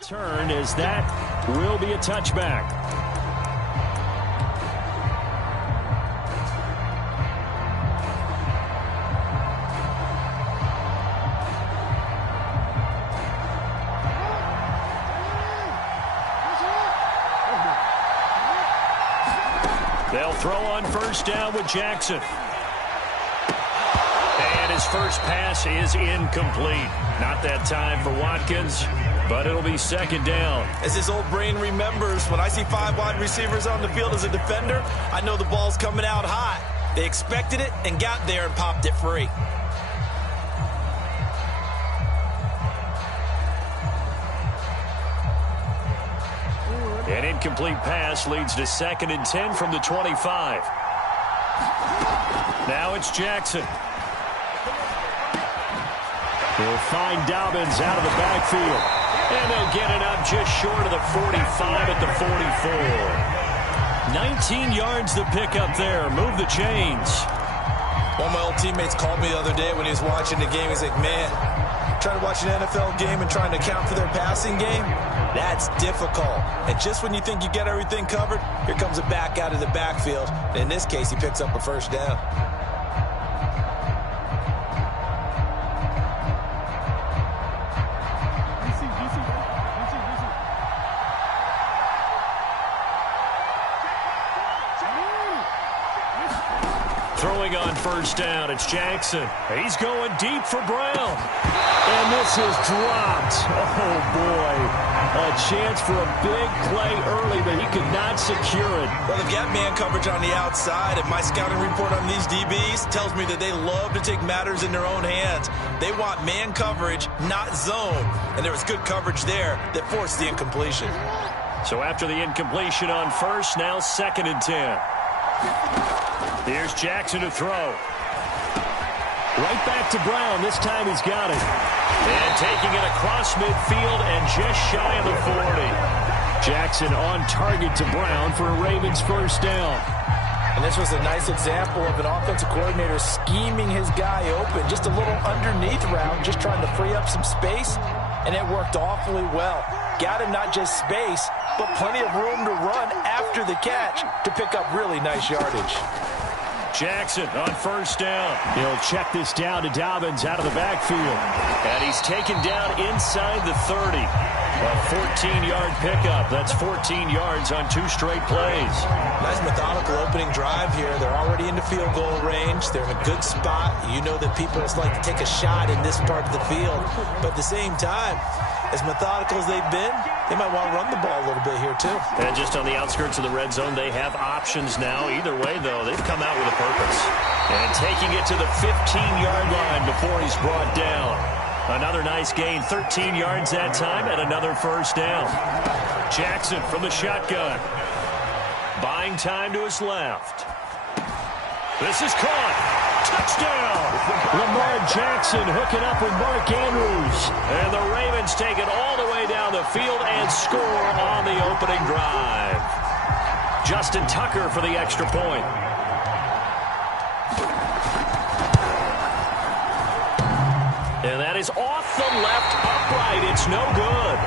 Return as that will be a touchback. They'll throw on first down with Jackson. And his first pass is incomplete. Not that time for Watkins, but it'll be second down. As his old brain remembers, when I see 5 wide receivers on the field as a defender, I know the ball's coming out hot. They expected it and got there and popped it free. An incomplete pass leads to 2nd and 10 from the 25. Now it's Jackson. He'll find Dobbins out of the backfield. And they'll get it up just short of the 45 at the 44. 19 yards to pick up there. Move the chains. One of my old teammates called me the other day when he was watching the game. He's like, man, trying to watch an NFL game and trying to account for their passing game, that's difficult. And just when you think you get everything covered, here comes a back out of the backfield. And in this case, he picks up a first down. Throwing on first down, it's Jackson. He's going deep for Brown. And this is dropped. Oh, boy. A chance for a big play early, but he could not secure it. Well, they've got man coverage on the outside, and my scouting report on these DBs tells me that they love to take matters in their own hands. They want man coverage, not zone. And there was good coverage there that forced the incompletion. So after the incompletion on first, now 2nd and 10. Here's Jackson to throw. Right back to Brown. This time he's got it. And taking it across midfield and just shy of the 40. Jackson on target to Brown for a Ravens first down. And this was a nice example of an offensive coordinator scheming his guy open. Just a little underneath route, just trying to free up some space. And it worked awfully well. Got him not just space, but plenty of room to run after the catch to pick up really nice yardage. Jackson on first down. He'll check this down to Dobbins out of the backfield. And he's taken down inside the 30. A 14-yard pickup. That's 14 yards on 2 straight plays. Nice methodical opening drive here. They're already into field goal range. They're in a good spot. You know that people just like to take a shot in this part of the field. But at the same time, as methodical as they've been, they might want to run the ball a little bit here, too. And just on the outskirts of the red zone, they have options now. Either way, though, they've come out with a purpose. And taking it to the 15-yard line before he's brought down. Another nice gain, 13 yards that time, and another first down. Jackson from the shotgun. Buying time to his left. This is caught. Touchdown! Lamar Jackson hooking up with Mark Andrews. And the Ravens take it all the way down the field and score on the opening drive. Justin Tucker for the extra point. And that is off the left upright. It's no good.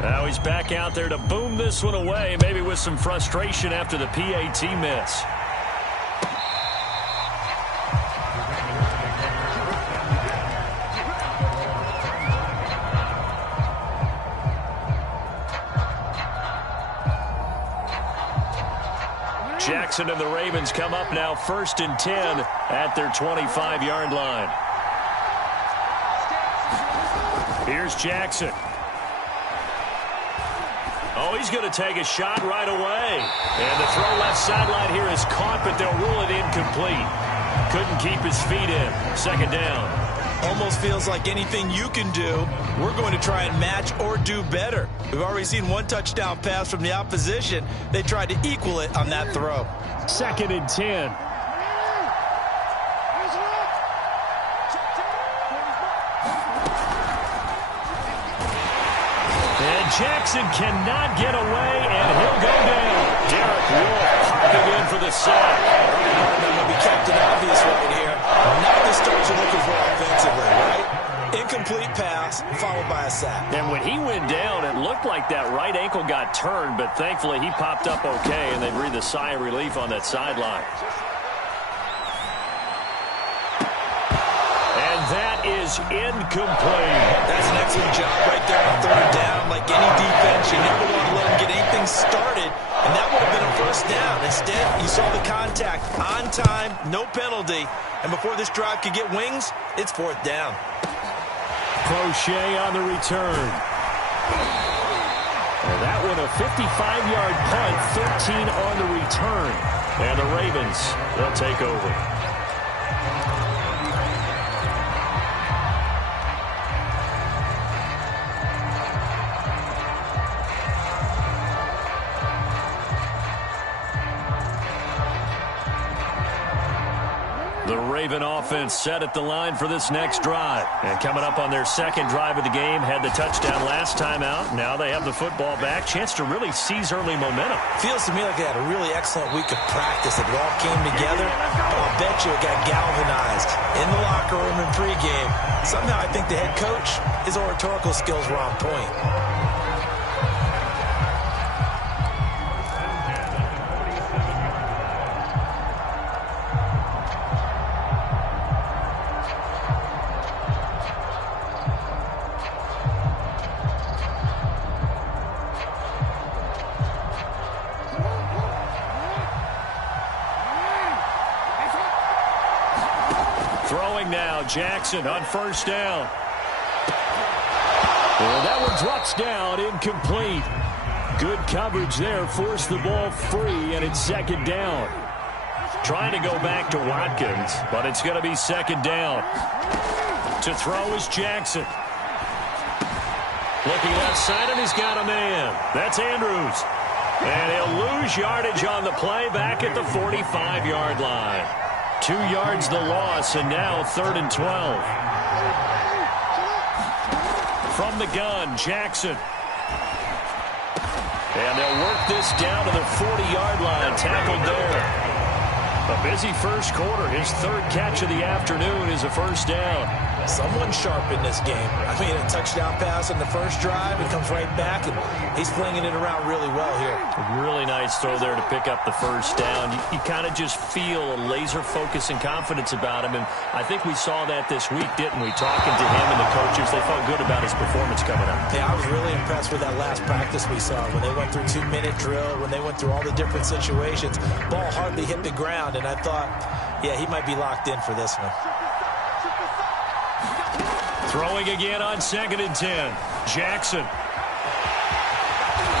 Now he's back out there to boom this one away, maybe with some frustration after the PAT miss. Jackson and the Ravens come up now 1st and 10 at their 25-yard line. Here's Jackson. Oh, he's going to take a shot right away. And the throw left sideline here is caught, but they'll rule it incomplete. Couldn't keep his feet in. 2nd down. Almost feels like anything you can do, we're going to try and match or do better. We've already seen one touchdown pass from the opposition. They tried to equal it on that throw. 2nd and 10. And Jackson cannot get away, and he'll go down. Derek Wolfe popping in for the sack. We kept it obvious right here. Well, now the Stars are looking for offensively, right? Incomplete pass, followed by a sack. And when he went down, it looked like that right ankle got turned, but thankfully he popped up okay, and they breathed a sigh of relief on that sideline. And that is incomplete. That's an excellent job right there on third down. Like any defense, you never want to let them get anything started, and that would have been a first down. Instead, you saw the contact on time, no penalty, and before this drive could get wings, it's fourth down. Crochet on the return. And that one a 55-yard punt, 13 on the return. And the Ravens, they'll take over. The Raven offense set at the line for this next drive. And coming up on their second drive of the game, had the touchdown last time out. Now they have the football back. Chance to really seize early momentum. Feels to me like they had a really excellent week of practice. It all came together. But I'll bet you it got galvanized in the locker room in pregame. Somehow I think the head coach, his oratorical skills were on point. Now Jackson on first down. And that one drops down, incomplete. Good coverage there, forced the ball free, and it's second down. Trying to go back to Watkins, but it's going to be second down. To throw is Jackson. Looking left side, and he's got a man. That's Andrews. And he'll lose yardage on the play back at the 45-yard line. 2 yards the loss, and now 3rd and 12. From the gun, Jackson. And they'll work this down to the 40-yard line, tackled there. A busy first quarter. His third catch of the afternoon is a first down. Someone sharp in this game. I mean, a touchdown pass on the first drive. It comes right back, and he's flinging it around really well here. A really nice throw there to pick up the first down. You kind of just feel a laser focus and confidence about him, and I think we saw that this week, didn't we? Talking to him and the coaches, they felt good about his performance coming up. Yeah, I was really impressed with that last practice we saw when they went through 2-minute drill, when they went through all the different situations. Ball hardly hit the ground, and I thought, yeah, he might be locked in for this one. Throwing again on 2nd and 10. Jackson.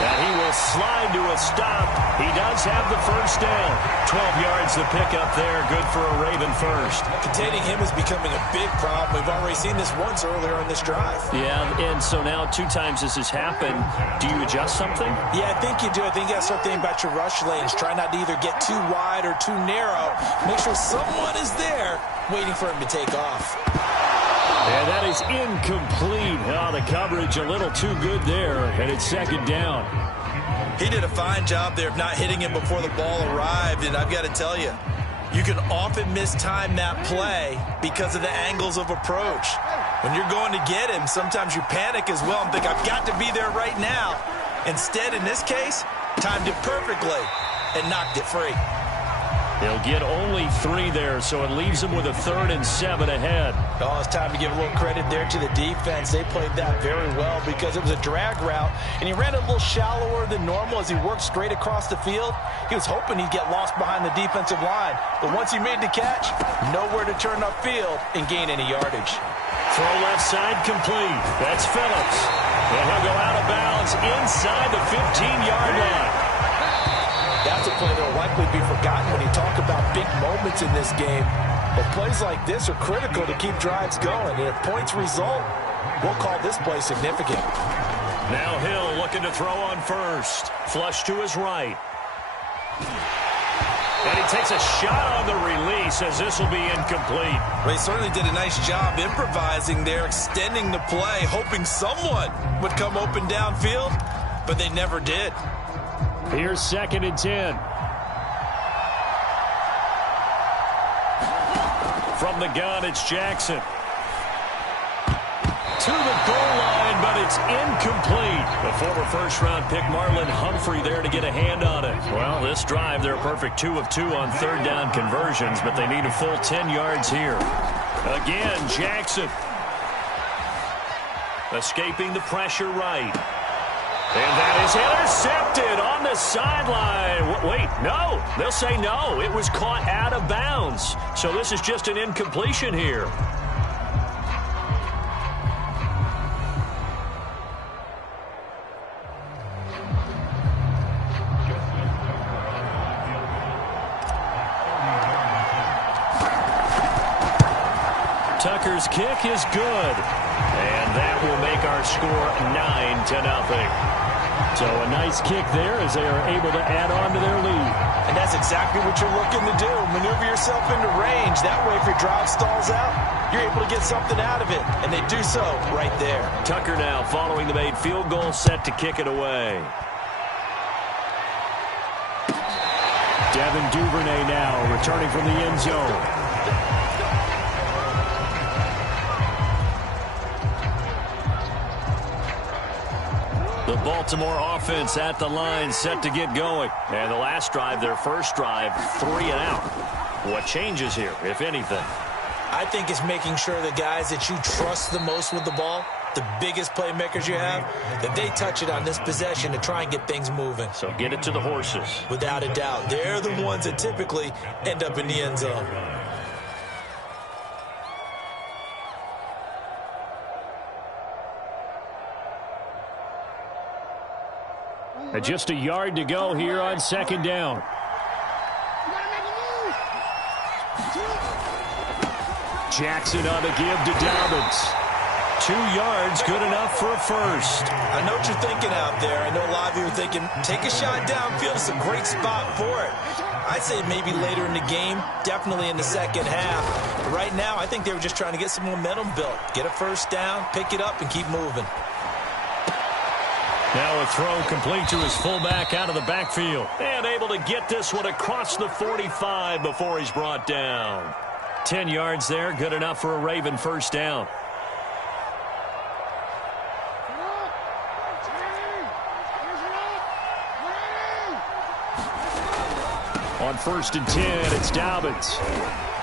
And he will slide to a stop. He does have the first down. 12 yards to pick up there. Good for a Raven first. Containing him is becoming a big problem. We've already seen this once earlier on this drive. Yeah, and so now 2 times this has happened. Do you adjust something? Yeah, I think you do. I think you got to start thinking about your rush lanes. Try not to either get too wide or too narrow. Make sure someone is there waiting for him to take off. And that is incomplete. Oh, the coverage a little too good there, and it's second down. He did a fine job there of not hitting him before the ball arrived, and I've got to tell you, you can often mistime that play because of the angles of approach. When you're going to get him, sometimes you panic as well and think, I've got to be there right now. Instead, in this case, timed it perfectly and knocked it free. They'll get only 3 there, so it leaves them with a 3rd and 7 ahead. Oh, it's time to give a little credit there to the defense. They played that very well because it was a drag route, and he ran it a little shallower than normal as he worked straight across the field. He was hoping he'd get lost behind the defensive line, but once he made the catch, nowhere to turn upfield and gain any yardage. Throw left side complete. That's Phillips. And he'll go out of bounds inside the 15-yard line. That's a play that will likely be forgotten when you talk about big moments in this game. But plays like this are critical to keep drives going. And if points result, we'll call this play significant. Now Hill looking to throw on first. Flush to his right. And he takes a shot on the release as this will be incomplete. Well, he certainly did a nice job improvising there, extending the play, hoping someone would come open downfield, but they never did. Here's 2nd and 10. From the gun, it's Jackson. To the goal line, but it's incomplete. The former first-round pick Marlon Humphrey there to get a hand on it. Well, this drive, they're a perfect 2 of 2 on third down conversions, but they need a full 10 yards here. Again, Jackson. Escaping the pressure right. And that is intercepted on the sideline. Wait, no. They'll say no. It was caught out of bounds. So this is just an incompletion here. Tucker's kick is good. And that will make our score 9-0. So a nice kick there as they are able to add on to their lead. And that's exactly what you're looking to do. Maneuver yourself into range. That way, if your drive stalls out, you're able to get something out of it. And they do so right there. Tucker now following the made field goal, set to kick it away. Devin Duvernay now returning from the end zone. The Baltimore offense at the line, set to get going. And the last drive, their first drive, 3 and out. What changes here, if anything? I think it's making sure the guys that you trust the most with the ball, the biggest playmakers you have, that they touch it on this possession to try and get things moving. So get it to the horses. Without a doubt. They're the ones that typically end up in the end zone. And just a yard to go here on second down. Jackson on the give to Dobbins. 2 yards, good enough for a first. I know what you're thinking out there. I know a lot of you are thinking, take a shot downfield. It's a great spot for it. I'd say maybe later in the game, definitely in the second half. But right now, I think they were just trying to get some momentum built. Get a first down, pick it up, and keep moving. Now a throw complete to his fullback out of the backfield. And able to get this one across the 45 before he's brought down. 10 yards there, good enough for a Raven first down. On 1st and 10, it's Dobbins.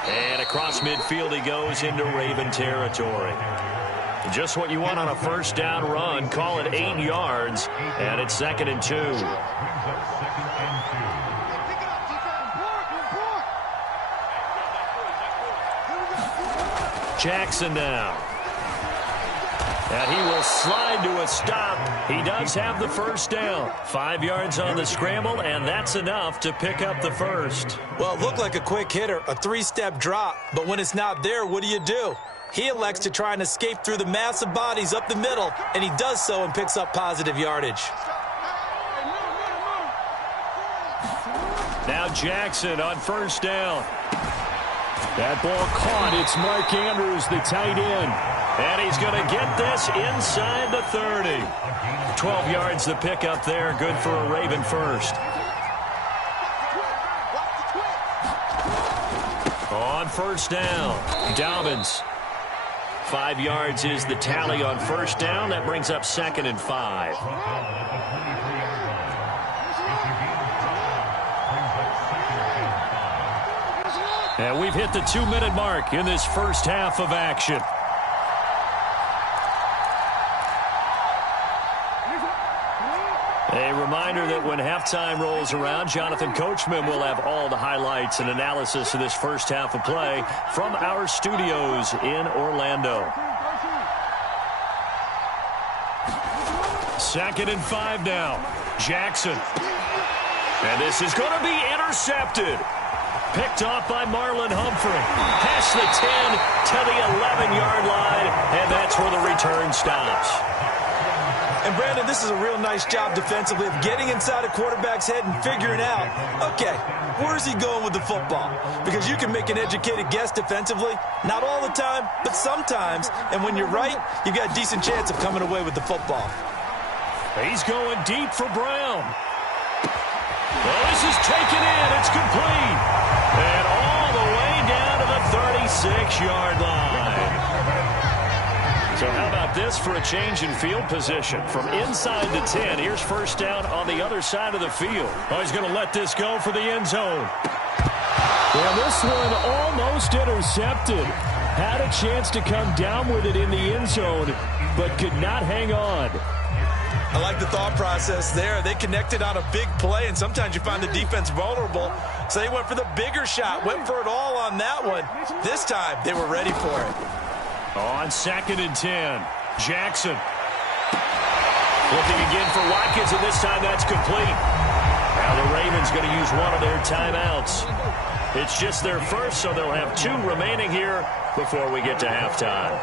And across midfield he goes into Raven territory. Just what you want on a first down run. Call it 8 yards, and it's 2nd and 2. Jackson now. And he will slide to a stop. He does have the first down. 5 yards on the scramble, and that's enough to pick up the first. Well, it looked like a quick hitter, a 3-step drop. But when it's not there, what do? He elects to try and escape through the massive bodies up the middle, and he does so and picks up positive yardage. Now Jackson on first down. That ball caught. It's Mark Andrews, the tight end. And he's going to get this inside the 30. 12 yards the pickup there. Good for a Raven first. On first down, Dobbins. 5 yards is the tally on first down. That brings up 2nd and 5. And we've hit the 2-minute mark in this first half of action. A reminder that when halftime rolls around, Jonathan Coachman will have all the highlights and analysis of this first half of play from our studios in Orlando. 2nd and 5 now. Jackson. And this is going to be intercepted. Picked off by Marlon Humphrey. Past the 10 to the 11-yard line, and that's where the return stops. And, Brandon, this is a real nice job defensively of getting inside a quarterback's head and figuring out, okay, where's he going with the football? Because you can make an educated guess defensively, not all the time, but sometimes. And when you're right, you've got a decent chance of coming away with the football. He's going deep for Brown. Well, this is taken in. It's complete. And all the way down to the 6-yard line. So how about this for a change in field position? From inside the 10, here's first down on the other side of the field. Oh, he's going to let this go for the end zone. Well, this one almost intercepted. Had a chance to come down with it in the end zone, but could not hang on. I like the thought process there. They connected on a big play, and sometimes you find the defense vulnerable. So they went for the bigger shot, went for it all on that one. This time, they were ready for it. On 2nd and 10, Jackson. Looking again for Watkins, and this time that's complete. Now the Ravens going to use one of their timeouts. It's just their first, so they'll have 2 remaining here before we get to halftime.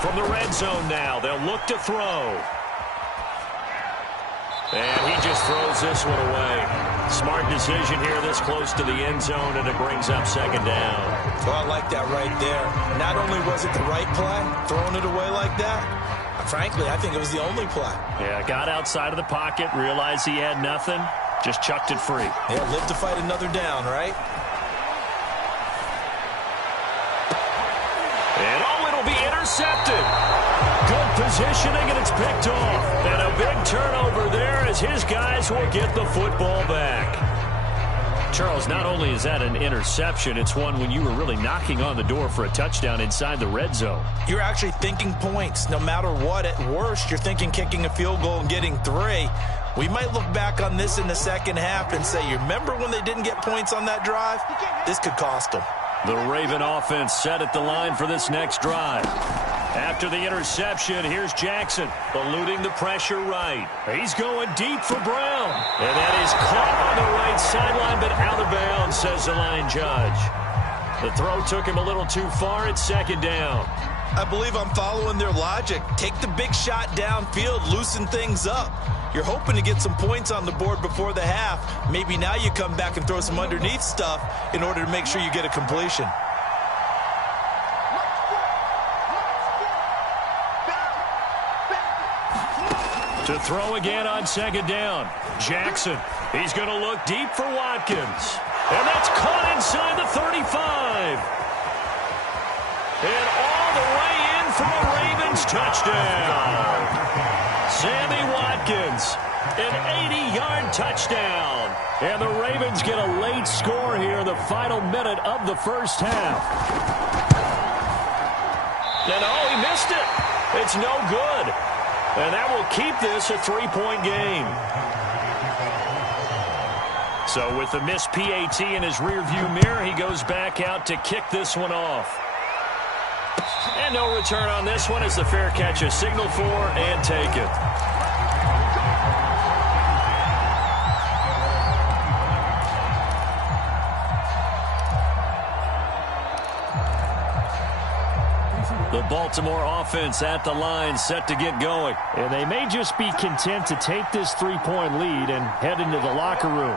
From the red zone now, they'll look to throw. And he just throws this one away. Smart decision here this close to the end zone, and it brings up 2nd down. Well, I like that right there. Not only was it the right play, throwing it away like that, frankly, I think it was the only play. Yeah, got outside of the pocket, realized he had nothing, just chucked it free. Yeah, live to fight another down, right? And it'll be intercepted. Good positioning, and it's picked off. And a big turnover there as his guys will get the football back. Charles, not only is that an interception, it's one when you were really knocking on the door for a touchdown inside the red zone. You're actually thinking points. No matter what, at worst, you're thinking kicking a field goal and getting 3. We might look back on this in the second half and say, you remember when they didn't get points on that drive? This could cost them. The Raven offense set at the line for this next drive. After the interception, here's Jackson, eluding the pressure right. He's going deep for Brown. And that is caught on the right sideline, but out of bounds, says the line judge. The throw took him a little too far. It's 2nd down. I believe I'm following their logic. Take the big shot downfield, loosen things up. You're hoping to get some points on the board before the half. Maybe now you come back and throw some underneath stuff in order to make sure you get a completion. To throw again on 2nd down. Jackson. He's going to look deep for Watkins. And that's caught inside the 35. And all the way in for a Ravens touchdown. Sammy Watkins, an 80-yard touchdown. And the Ravens get a late score here in the final minute of the first half. And oh, he missed it. It's no good. And that will keep this a 3-point game. So with the missed PAT in his rearview mirror, he goes back out to kick this one off. And no return on this one as the fair catch is signaled for and taken. The Baltimore offense at the line, set to get going. And they may just be content to take this 3-point lead and head into the locker room.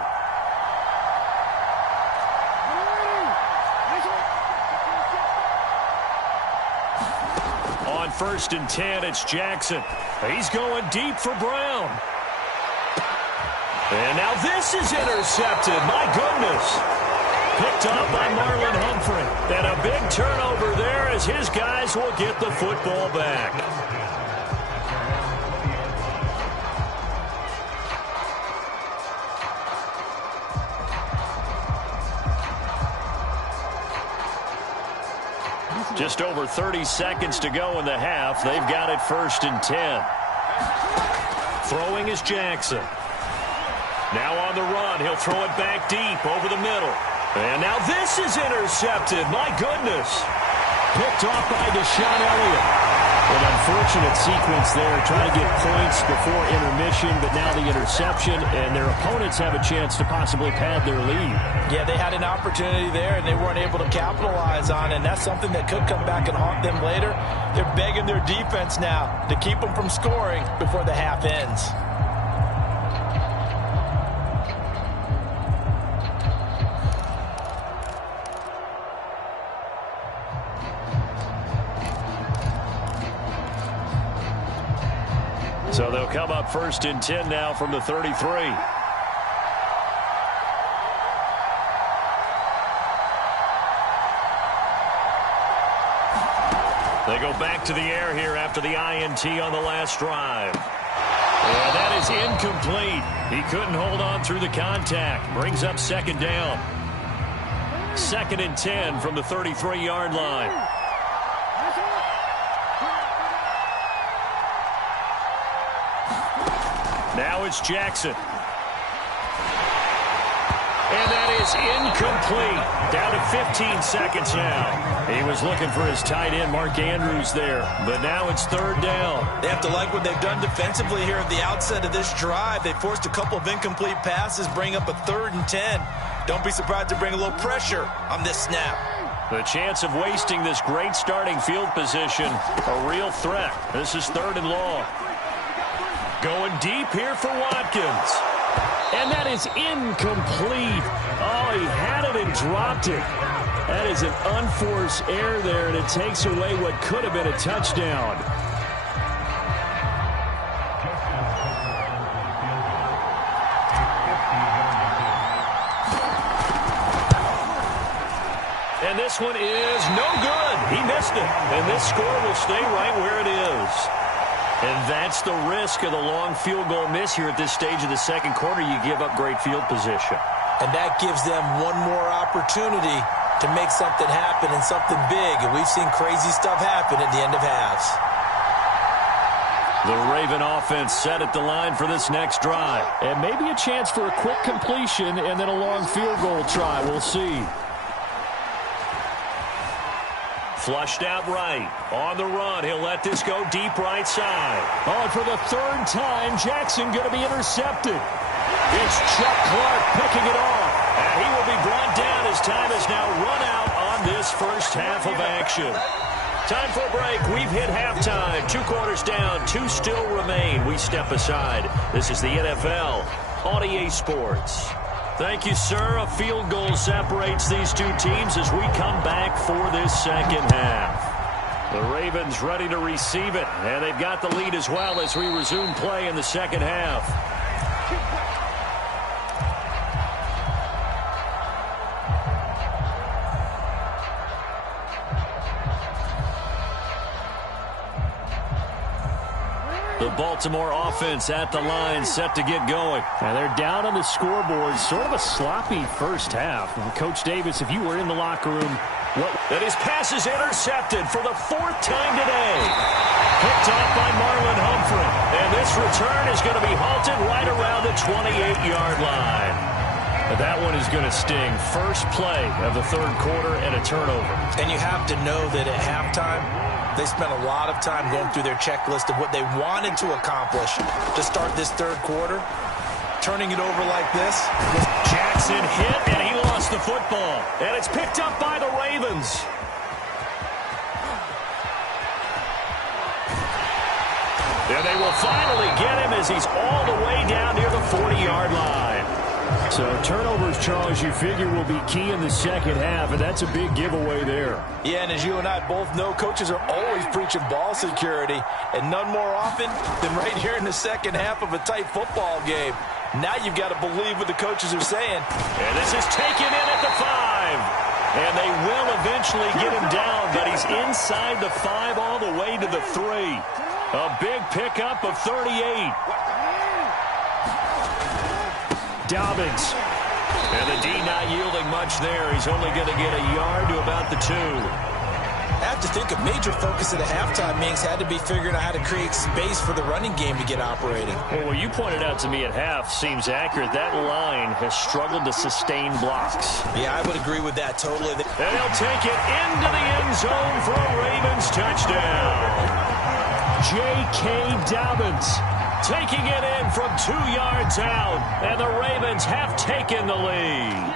On 1st and 10, it's Jackson. He's going deep for Brown. And now this is intercepted. My goodness. Picked up by Marlon Humphrey. And a big turnover there as his guys will get the football back. Just over 30 seconds to go in the half. They've got it 1st and 10. Throwing is Jackson. Now on the run. He'll throw it back deep over the middle. And now this is intercepted. My goodness. Picked off by Deshaun Elliott. An unfortunate sequence there, trying to get points before intermission, but now the interception, and their opponents have a chance to possibly pad their lead. Yeah, they had an opportunity there, and they weren't able to capitalize on it, and that's something that could come back and haunt them later. They're begging their defense now to keep them from scoring before the half ends. So they'll come up 1st and 10 now from the 33. They go back to the air here after the INT on the last drive. And that is incomplete. He couldn't hold on through the contact. Brings up second down. 2nd and 10 from the 33-yard line. Now it's Jackson. And that is incomplete. Down to 15 seconds now. He was looking for his tight end, Mark Andrews, there. But now it's 3rd down. They have to like what they've done defensively here at the outset of this drive. They forced a couple of incomplete passes, bring up a 3rd and 10. Don't be surprised to bring a little pressure on this snap. The chance of wasting this great starting field position, a real threat. This is 3rd and long. Going deep here for Watkins. And that is incomplete. Oh, he had it and dropped it. That is an unforced error there, and it takes away what could have been a touchdown. And this one is no good. He missed it. And this score will stay right where it is. And that's the risk of the long field goal miss here at this stage of the second quarter. You give up great field position. And that gives them one more opportunity to make something happen and something big. And we've seen crazy stuff happen at the end of halves. The Raven offense set at the line for this next drive. And maybe a chance for a quick completion and then a long field goal try. We'll see. Flushed out right. On the run. He'll let this go deep right side. Oh, and for the 3rd time, Jackson going to be intercepted. It's Chuck Clark picking it off. And he will be brought down as time has now run out on this first half of action. Time for a break. We've hit halftime. 2 quarters down. 2 still remain. We step aside. This is the NFL on EA Sports. Thank you, sir. A field goal separates these two teams as we come back for this second half. The Ravens ready to receive it, and they've got the lead as well as we resume play in the second half. The Baltimore offense at the line, set to get going. And they're down on the scoreboard. Sort of a sloppy first half. And Coach Davis, if you were in the locker room, what? And his pass is intercepted for the 4th time today. Picked off by Marlon Humphrey. And this return is going to be halted right around the 28-yard line. But that one is going to sting. First play of the 3rd quarter and a turnover. And you have to know that at halftime, they spent a lot of time going through their checklist of what they wanted to accomplish to start this 3rd quarter. Turning it over like this. Jackson hit, and he lost the football. And it's picked up by the Ravens. And they will finally get him as he's all the way down near the 40-yard line. So turnovers, Charles, you figure will be key in the second half, and that's a big giveaway there. Yeah, and as you and I both know, coaches are always preaching ball security, and none more often than right here in the second half of a tight football game. Now you've got to believe what the coaches are saying. And this is taken in at the 5. And they will eventually get him down, but he's inside the 5 all the way to the 3. A big pickup of 38. Dobbins. And the D not yielding much there. He's only going to get a yard to about the 2. I have to think a major focus at the halftime meetings had to be figuring out how to create space for the running game to get operating. Well, what you pointed out to me at half seems accurate. That line has struggled to sustain blocks. Yeah, I would agree with that totally. And he'll take it into the end zone for a Ravens touchdown. J.K. Dobbins taking it in from 2 yards out, and the Ravens have taken the lead.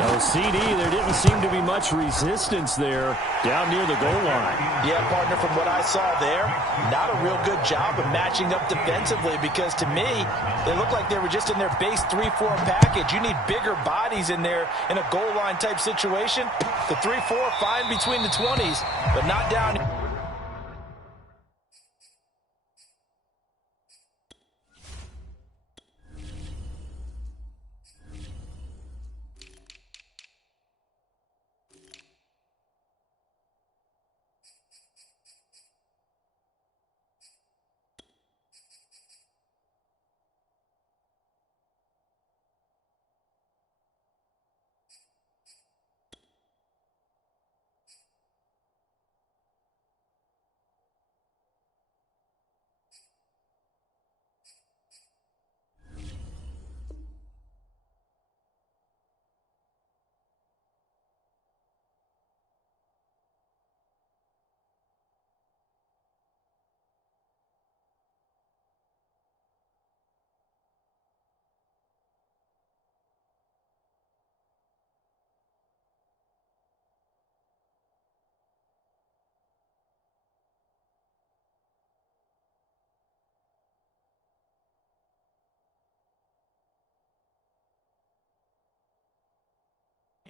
No, CD, there didn't seem to be much resistance there down near the goal line. Yeah, partner, from what I saw there, not a real good job of matching up defensively because to me, they look like they were just in their base 3-4 package. You need bigger bodies in there in a goal line type situation. The 3-4, fine between the 20s, but not down here.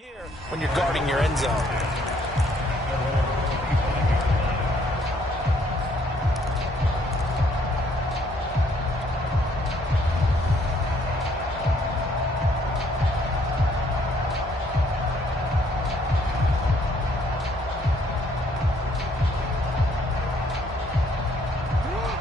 Here, when you're guarding your end zone.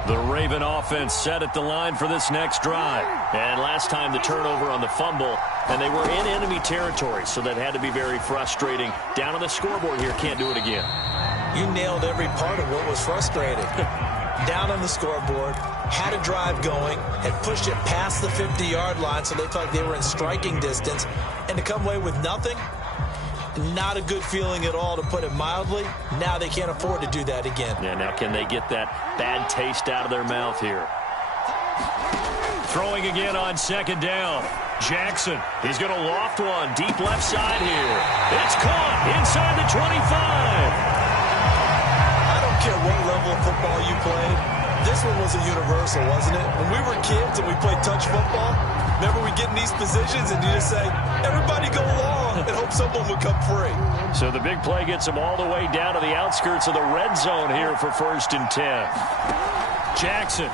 The Raven offense set at the line for this next drive. And last time the turnover on the fumble, and they were in enemy territory, so that had to be very frustrating. Down on the scoreboard here, can't do it again. You nailed every part of what was frustrating. Down on the scoreboard, had a drive going, had pushed it past the 50-yard line so they felt like they were in striking distance, and to come away with nothing, not a good feeling at all, to put it mildly. Now they can't afford to do that again. Yeah, now can they get that bad taste out of their mouth here? Throwing again on second down. Jackson, he's going to loft one deep left side here. It's caught inside the 25. I don't care what level of football you played. This one was a universal, wasn't it? When we were kids and we played touch football, remember we get in these positions and you just say, everybody go along, and hope someone would come free. So the big play gets them all the way down to the outskirts of the red zone here for 1st and 10. Jackson.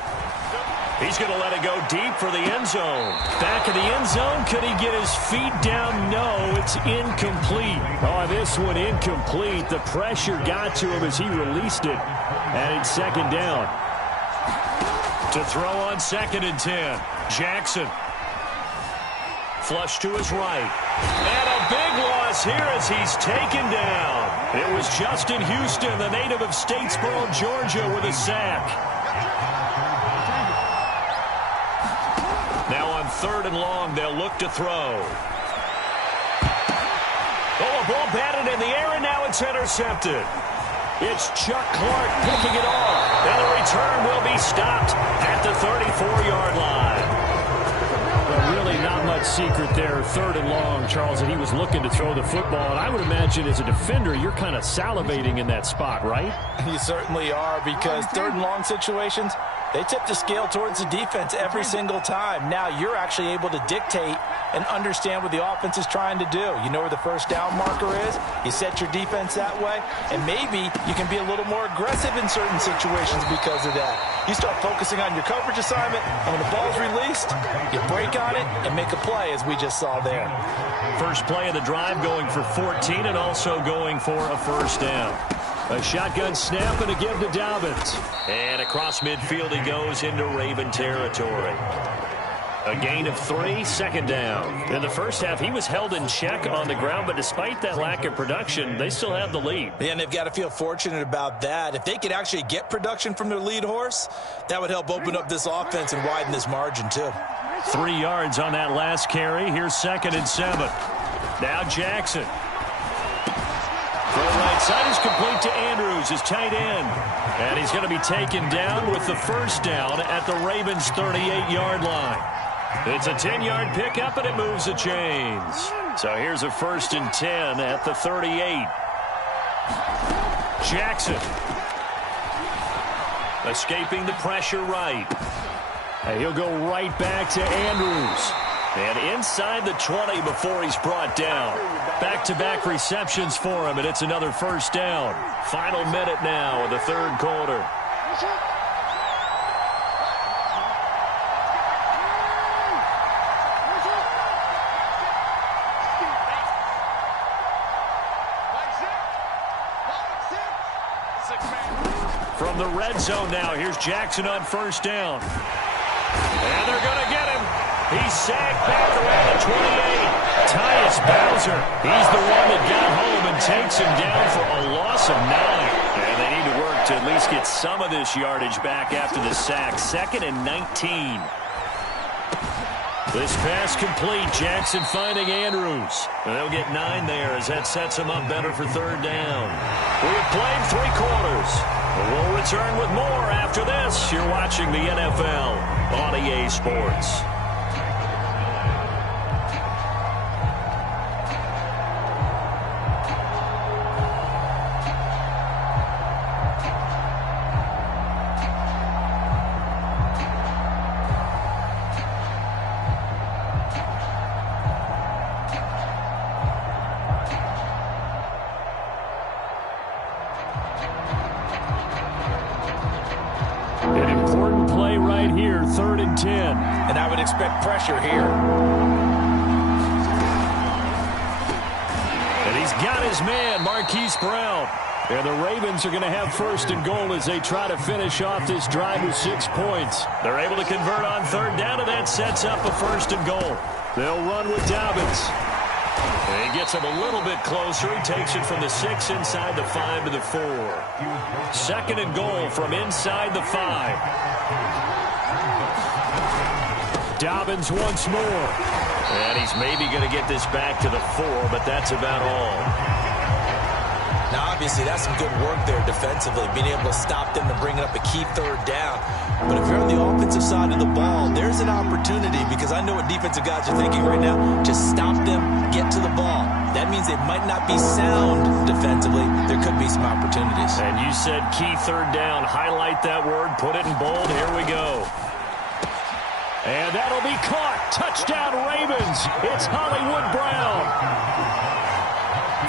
He's going to let it go deep for the end zone. Back of the end zone. Could he get his feet down? No, it's incomplete. Oh, this one incomplete. The pressure got to him as he released it. And it's second down. To throw on 2nd and 10. Jackson. Flush to his right. And a big loss here as he's taken down. It was Justin Houston, the native of Statesboro, Georgia, with a sack. Now on 3rd and long, they'll look to throw. Oh, a ball batted in the air, and now it's intercepted. It's Chuck Clark picking it off. And the return will be stopped at the 34-yard line. Well, really not much secret there. 3rd and long, Charles, and he was looking to throw the football. And I would imagine as a defender, you're kind of salivating in that spot, right? You certainly are, because 3rd and long situations, they tip the scale towards the defense every single time. Now you're actually able to dictate and understand what the offense is trying to do. You know where the first down marker is. You set your defense that way, and maybe you can be a little more aggressive in certain situations because of that. You start focusing on your coverage assignment, and when the ball's released, you break on it and make a play, as we just saw there. First play of the drive going for 14 and also going for a first down. A shotgun snap and a give to Dobbins. And across midfield he goes into Raven territory. A gain of 3, 2nd down. In the first half, he was held in check on the ground, but despite that lack of production, they still have the lead. And they've got to feel fortunate about that. If they could actually get production from their lead horse, that would help open up this offense and widen this margin too. 3 yards on that last carry. Here's 2nd and 7. Now Jackson. Throw right side is complete to Andrews, his tight end. And he's going to be taken down with the first down at the Ravens' 38-yard line. It's a 10-yard pickup, and it moves the chains. So here's a 1st and 10 at the 38. Jackson. Escaping the pressure right. And he'll go right back to Andrews. And inside the 20 before he's brought down. Back-to-back receptions for him, and it's another first down. Final minute now of the 3rd quarter. From the red zone now, here's Jackson on first down. And they're going to get him. He's sacked back around the 28. Tyus Bowser, he's the one that got home and takes him down for a loss of 9. And they need to work to at least get some of this yardage back after the sack. 2nd and 19. This pass complete. Jackson finding Andrews. And they'll get 9 there as that sets him up better for 3rd down. We have played 3 quarters. We'll return with more after this. You're watching the NFL on EA Sports. it here, 3rd and 10. And I would expect pressure here. And he's got his man, Marquise Brown. And the Ravens are going to have 1st and goal as they try to finish off this drive with 6 points. They're able to convert on 3rd down, and that sets up a 1st and goal. They'll run with Dobbins. And he gets him a little bit closer. He takes it from the 6 inside the 5 to the 4. 2nd and goal from inside the 5. Dobbins once more. And he's maybe going to get this back to the 4, but that's about all. Now, obviously, that's some good work there defensively, being able to stop them and bring up a key 3rd down. But if you're on the offensive side of the ball, there's an opportunity, because I know what defensive guys are thinking right now. Just stop them, get to the ball. That means they might not be sound defensively. There could be some opportunities. And you said key 3rd down. Highlight that word. Put it in bold. Here we go. And that'll be caught. Touchdown, Ravens. It's Hollywood Brown.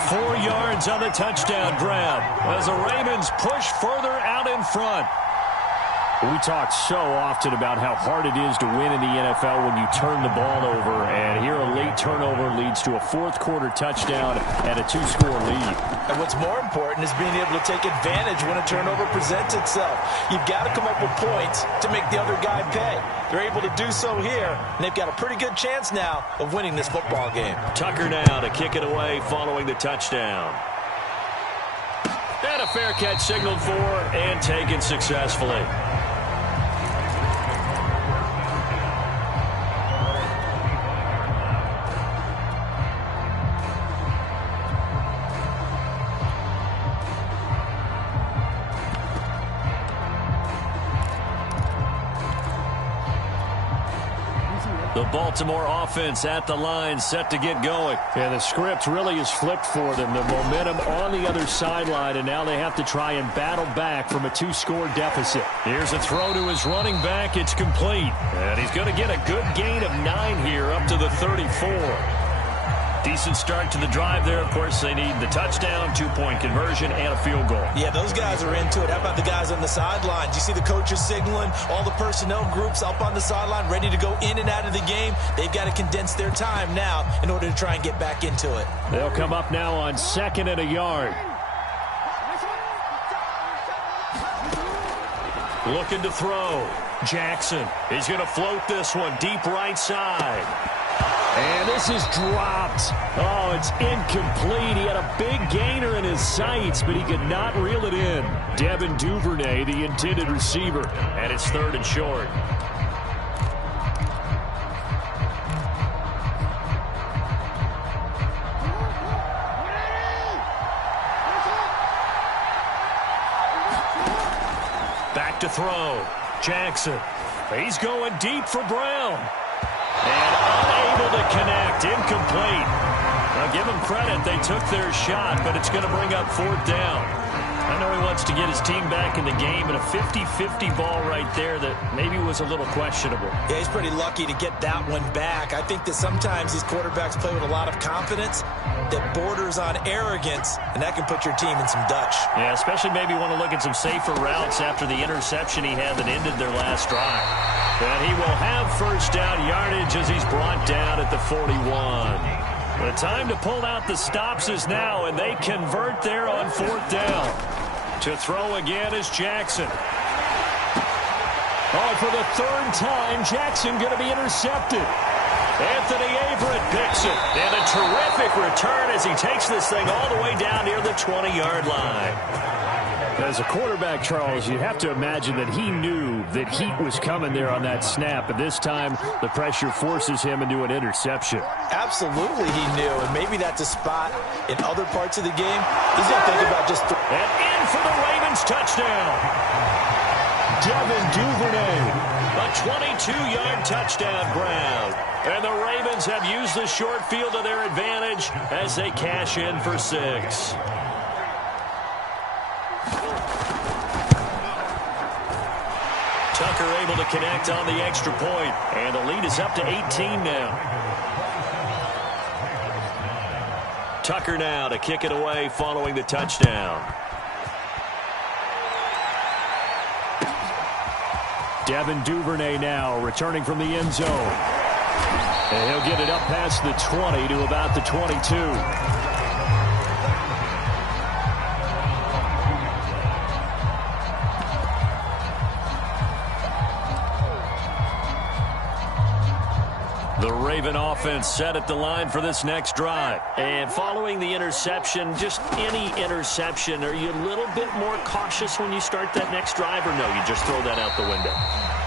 4 yards on the touchdown grab as the Ravens push further out in front. We talk so often about how hard it is to win in the NFL when you turn the ball over, and here a late turnover leads to a 4th quarter touchdown and a 2-score lead. And what's more important is being able to take advantage when a turnover presents itself. You've got to come up with points to make the other guy pay. They're able to do so here, and they've got a pretty good chance now of winning this football game. Tucker now to kick it away following the touchdown. And a fair catch signaled for and taken successfully. The Baltimore offense at the line, set to get going. And the script really is flipped for them. The momentum on the other sideline, and now they have to try and battle back from a 2-score deficit. Here's a throw to his running back. It's complete. And he's going to get a good gain of 9 here up to the 34. Decent start to the drive there. Of course, they need the touchdown, 2-point conversion, and a field goal. Yeah, those guys are into it. How about the guys on the sidelines? You see the coaches signaling, all the personnel groups up on the sideline ready to go in and out of the game. They've got to condense their time now in order to try and get back into it. They'll come up now on 2nd and a yard. Looking to throw. Jackson. He's going to float this one deep right side. And this is dropped. Oh, it's incomplete. He had a big gainer in his sights, but he could not reel it in. Devin Duvernay, the intended receiver. And it's 3rd and short. Back to throw. Jackson. He's going deep for Brown. And unable to connect. Incomplete. Now, give them credit. They took their shot, but it's going to bring up 4th down. I know he wants to get his team back in the game, but a 50-50 ball right there that maybe was a little questionable. Yeah, he's pretty lucky to get that one back. I think that sometimes these quarterbacks play with a lot of confidence that borders on arrogance, and that can put your team in some Dutch. Yeah, especially maybe want to look at some safer routes after the interception he had that ended their last drive. And he will have 1st down yardage as he's brought down at the 41. The time to pull out the stops is now, and they convert there on 4th down. To throw again is Jackson. Oh, for the 3rd time, Jackson going to be intercepted. Anthony Averett picks it. And a terrific return as he takes this thing all the way down near the 20-yard line. As a quarterback, Charles, you have to imagine that he knew that heat was coming there on that snap. But this time, the pressure forces him into an interception. Absolutely he knew. And maybe that's a spot in other parts of the game. He's going to think about just... And in for the Ravens touchdown. Devin Duvernay. A 22-yard touchdown grab. And the Ravens have used the short field to their advantage as they cash in for 6. Tucker able to connect on the extra point, and the lead is up to 18 now. Tucker now to kick it away following the touchdown. Devin Duvernay now returning from the end zone. And he'll get it up past the 20 to about the 22. The Raven offense set at the line for this next drive. And following the interception, just any interception, are you a little bit more cautious when you start that next drive, or no, you just throw that out the window?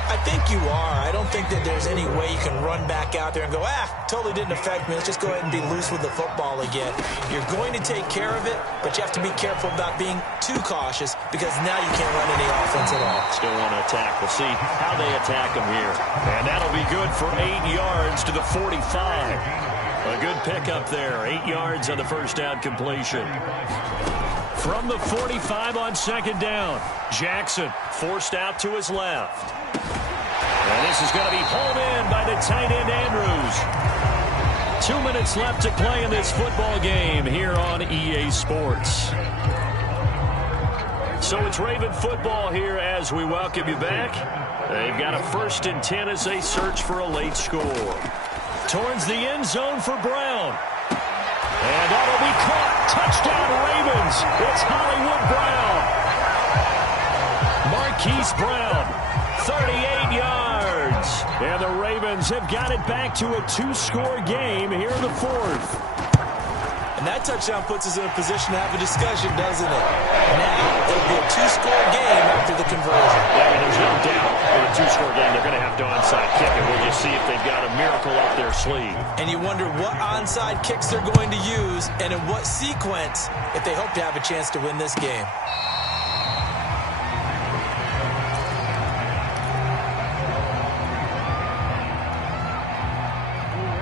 I think you are. I don't think that there's any way you can run back out there and go, totally didn't affect me. Let's just go ahead and be loose with the football again. You're going to take care of it, but you have to be careful about being too cautious because now you can't run any offense at all. Still want to attack. We'll see how they attack them here. And that'll be good for 8 yards to the 45. A good pickup there. 8 yards on the first down completion. From the 45 on second down, Jackson forced out to his left. And this is going to be hauled in by the tight end Andrews. 2 minutes left to play in this football game here on EA Sports. So it's Raven football here as we welcome you back. They've got a 1st and 10 as they search for a late score. Towards the end zone for Brown. And that'll be caught. Touchdown Ravens. It's Hollywood Brown. Marquise Brown, 38 yards. And the Ravens have got it back to a 2-score game here in the 4th. And that touchdown puts us in a position to have a discussion, doesn't it? Now it'll be a 2-score game after the conversion. Yeah, I mean, there's no doubt in a 2-score game they're going to have to onside kick it. We'll just see if they've got a miracle up their sleeve. And you wonder what onside kicks they're going to use and in what sequence if they hope to have a chance to win this game.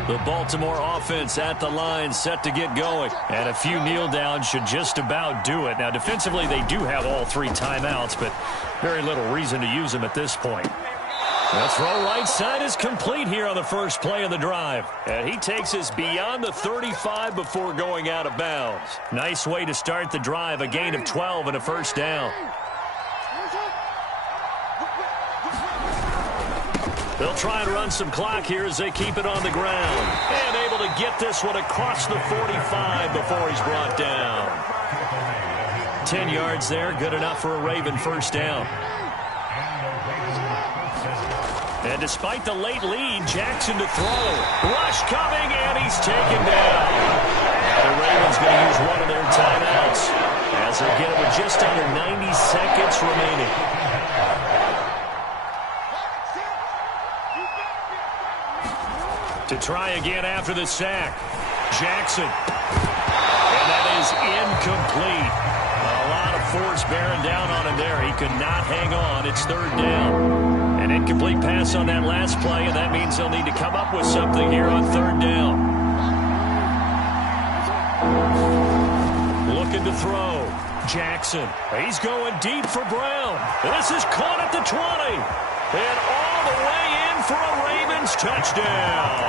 The Baltimore offense at the line set to get going. And a few kneel downs should just about do it. Now, defensively, they do have all 3 timeouts, but very little reason to use them at this point. The throw right side is complete here on the first play of the drive. And he takes us beyond the 35 before going out of bounds. Nice way to start the drive, a gain of 12 and a first down. They'll try and run some clock here as they keep it on the ground. And able to get this one across the 45 before he's brought down. 10 yards there, good enough for a Raven first down. And despite the late lead, Jackson to throw. Rush coming, and he's taken down. Now the Ravens going to use one of their timeouts as they get it with just under 90 seconds remaining. To try again after the sack. Jackson. And that is incomplete. A lot of force bearing down on him there. He could not hang on. It's 3rd down. An incomplete pass on that last play, and that means they'll need to come up with something here on 3rd down. Looking to throw. Jackson. He's going deep for Brown. This is caught at the 20. And all the way in for a Ravens touchdown.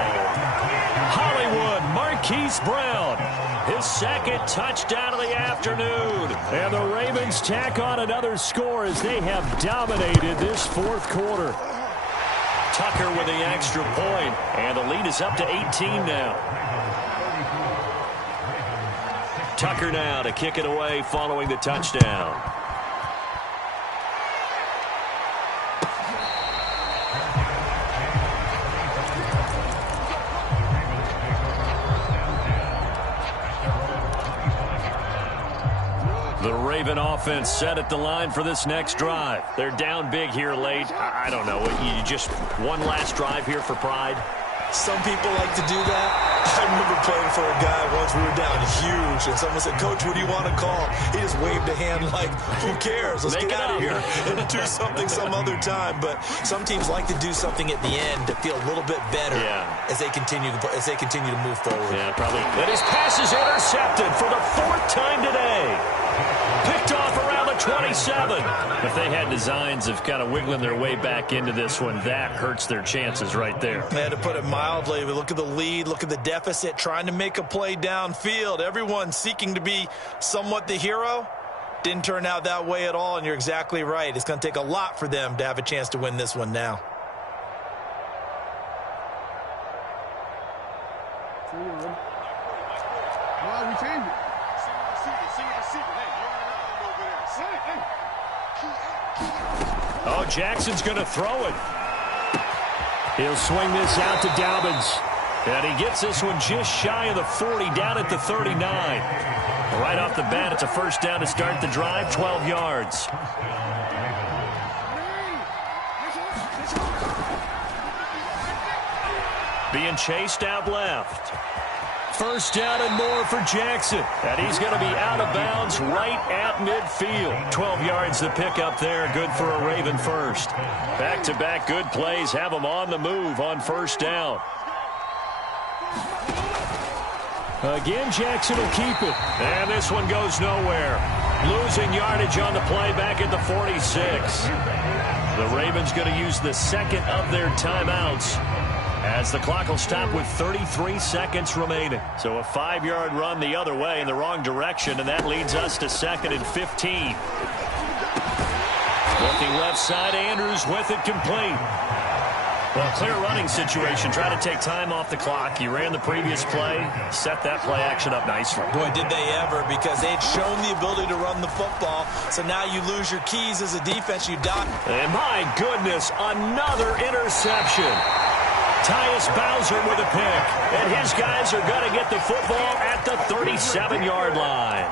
Hollywood Marquise Brown, his 2nd touchdown of the afternoon. And the Ravens tack on another score as they have dominated this 4th quarter. Tucker with the extra point, and the lead is up to 18 now. Tucker now to kick it away following the touchdown. The Raven offense set at the line for this next drive. They're down big here late. I don't know. You just one last drive here for pride? Some people like to do that. I remember playing for a guy once. We were down huge, and someone said, "Coach, what do you want to call?" He just waved a hand like, "Who cares? Let's get out of here and do something some other time." But some teams like to do something at the end to feel a little bit better as they continue to move forward. Yeah, probably. And his pass is intercepted for the 4th time today. Picked off around the 27. If they had designs of kind of wiggling their way back into this one, that hurts their chances right there. They had to put it mildly. We look at the lead, look at the deficit, trying to make a play downfield. Everyone seeking to be somewhat the hero. Didn't turn out that way at all, and you're exactly right. It's going to take a lot for them to have a chance to win this one now. Oh, Jackson's going to throw it. He'll swing this out to Dobbins. And he gets this one just shy of the 40, down at the 39. Right off the bat, it's a first down to start the drive, 12 yards. Being chased out left. First down and more for Jackson. And he's going to be out of bounds right at midfield. 12 yards to pick up there. Good for a Raven first. Back-to-back good plays have him on the move on first down. Again, Jackson will keep it. And this one goes nowhere. Losing yardage on the play back at the 46. The Ravens going to use the second of their timeouts, as the clock will stop with 33 seconds remaining. So a 5-yard run the other way in the wrong direction, and that leads us to 2nd and 15. Looking left side, Andrews with it complete. Well, clear running situation. Try to take time off the clock. He ran the previous play, set that play action up nicely. Boy, did they ever, because they'd shown the ability to run the football. So now you lose your keys as a defense. You die. And my goodness, another interception. Tyus Bowser with a pick, and his guys are going to get the football at the 37-yard line.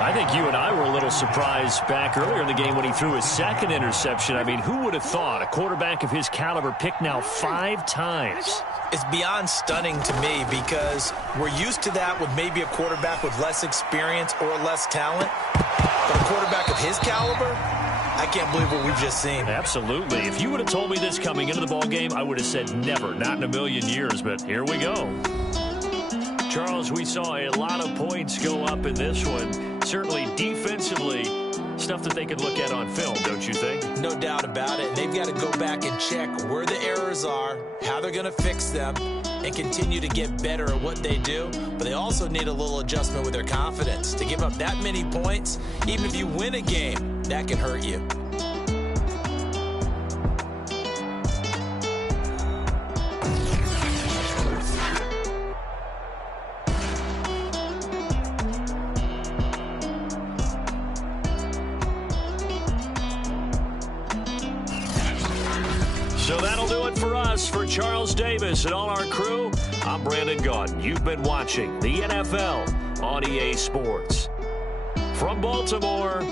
I think you and I were a little surprised back earlier in the game when he threw his second interception. I mean, who would have thought a quarterback of his caliber picked now 5 times? It's beyond stunning to me, because we're used to that with maybe a quarterback with less experience or less talent. But a quarterback of his caliber, I can't believe what we've just seen. Absolutely. If you would have told me this coming into the ball game, I would have said never, not in a million years, but here we go. Charles, we saw a lot of points go up in this one. Certainly defensively, stuff that they could look at on film, don't you think? No doubt about it. They've got to go back and check where the errors are, how they're going to fix them, and continue to get better at what they do. But they also need a little adjustment with their confidence. To give up that many points, even if you win a game, that can hurt you. So that'll do it for us. For Charles Davis and all our crew, I'm Brandon Gaudin. You've been watching the NFL on EA Sports. From Baltimore.